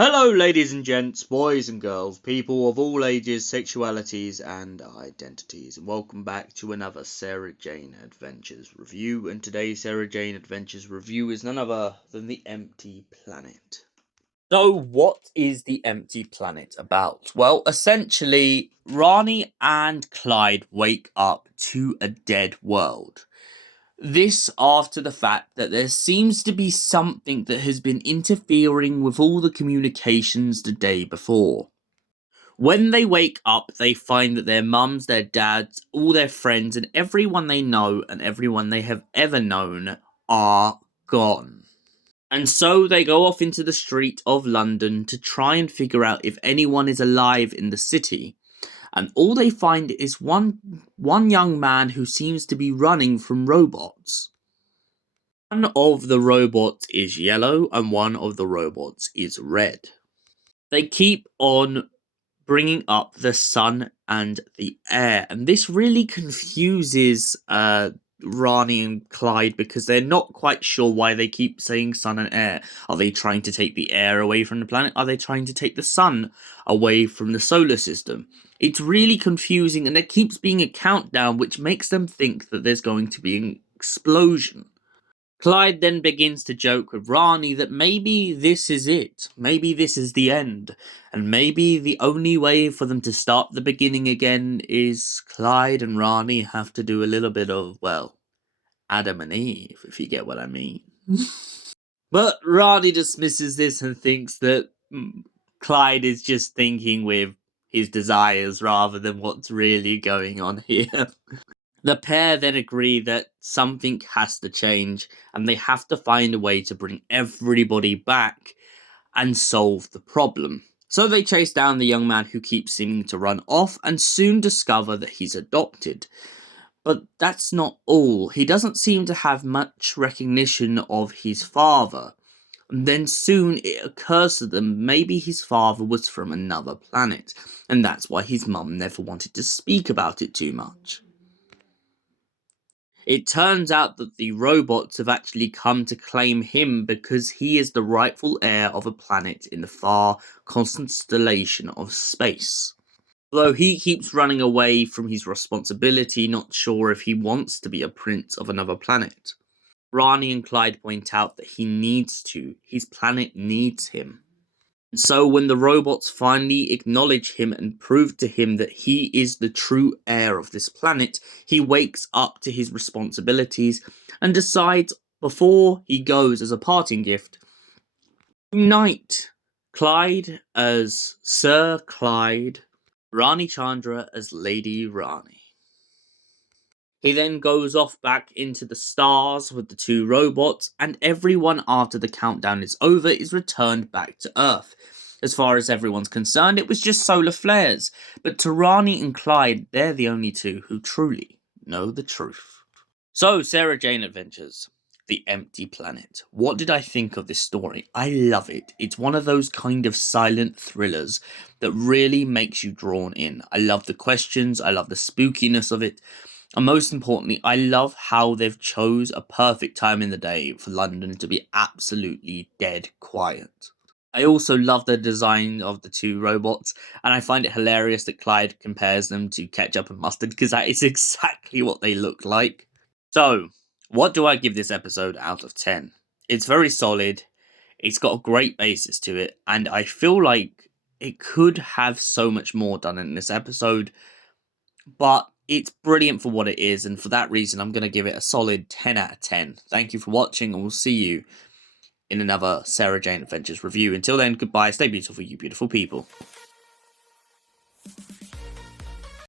Hello, ladies and gents, boys and girls, people of all ages, sexualities, and identities, and welcome back to another Sarah Jane Adventures review. And today's Sarah Jane Adventures review is none other than The Empty Planet. So, what is The Empty Planet about? Well, essentially, Rani and Clyde wake up to a dead world. This after the fact that there seems to be something that has been interfering with all the communications the day before. When they wake up, they find that their mums, their dads, all their friends, and everyone they know and everyone they have ever known are gone. And so they go off into the street of London to try and figure out if anyone is alive in the city. And all they find is one young man who seems to be running from robots. One of the robots is yellow and one of the robots is red. They keep on bringing up the sun and the air, and this really confuses Rani and Clyde because they're not quite sure why they keep saying sun and air. Are they trying to take the air away from the planet? Are they trying to take the sun away from the solar system? It's really confusing, and there keeps being a countdown which makes them think that there's going to be an explosion. Clyde then begins to joke with Rani that maybe this is it, maybe this is the end, and maybe the only way for them to start the beginning again is Clyde and Rani have to do a little bit of, well, Adam and Eve, if you get what I mean. But Rani dismisses this and thinks that Clyde is just thinking with his desires rather than what's really going on here. The pair then agree that something has to change and they have to find a way to bring everybody back and solve the problem. So they chase down the young man who keeps seeming to run off and soon discover that he's adopted. But that's not all. He doesn't seem to have much recognition of his father. And then soon it occurs to them maybe his father was from another planet, and that's why his mum never wanted to speak about it too much. It turns out that the robots have actually come to claim him because he is the rightful heir of a planet in the far constellation of space. Although he keeps running away from his responsibility, not sure if he wants to be a prince of another planet. Rani and Clyde point out that he needs to, his planet needs him. So when the robots finally acknowledge him and prove to him that he is the true heir of this planet, he wakes up to his responsibilities and decides before he goes as a parting gift to knight Clyde as Sir Clyde, Rani Chandra as Lady Rani. He then goes off back into the stars with the two robots, and everyone after the countdown is over is returned back to Earth. As far as everyone's concerned, it was just solar flares, but to Rani and Clyde, they're the only two who truly know the truth. So, Sarah Jane Adventures, The Empty Planet. What did I think of this story? I love it. It's one of those kind of silent thrillers that really makes you drawn in. I love the questions, I love the spookiness of it. And most importantly, I love how they've chose a perfect time in the day for London to be absolutely dead quiet. I also love the design of the two robots, and I find it hilarious that Clyde compares them to ketchup and mustard, because that is exactly what they look like. So, what do I give this episode out of 10? It's very solid, it's got a great basis to it, and I feel like it could have so much more done in this episode, but it's brilliant for what it is, and for that reason, I'm going to give it a solid 10 out of 10. Thank you for watching, and we'll see you in another Sarah Jane Adventures review. Until then, goodbye, stay beautiful, you beautiful people.